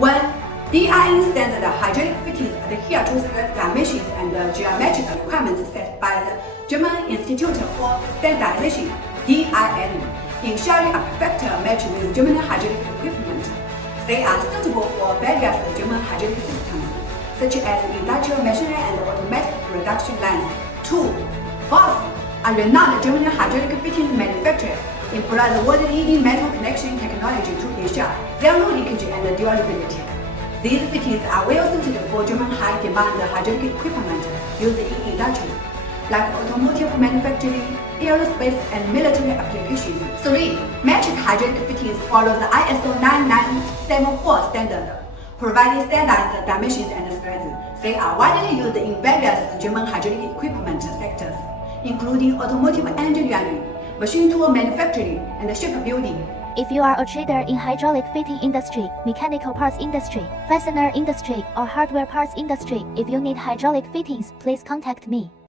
1. DIN standard hydraulic fittings adhere to the dimensions and geometric requirements set by the German Institute for Standardization (DIN), ensuring a perfect match with German hydraulic equipment. They are suitable for various German hydraulic systems, such as industrial machinery and automatic production lines. 2. Voss, a renowned German hydraulic fittings manufacturer, employs world-leading metal connection technology to ensure zero leakage and durability. These fittings are well suited for German high-demand hydraulic equipment used in industries like automotive manufacturing, aerospace, and military applications. 3. Metric hydraulic fittings follow the ISO 9974 standard, providing standardized dimensions and strengths. They are widely used in various German hydraulic equipment sectors, including automotive engineering, machine tool manufacturing, and shipbuilding. If you are a trader in hydraulic fitting industry, mechanical parts industry, fastener industry, or hardware parts industry, if you need hydraulic fittings, please contact me.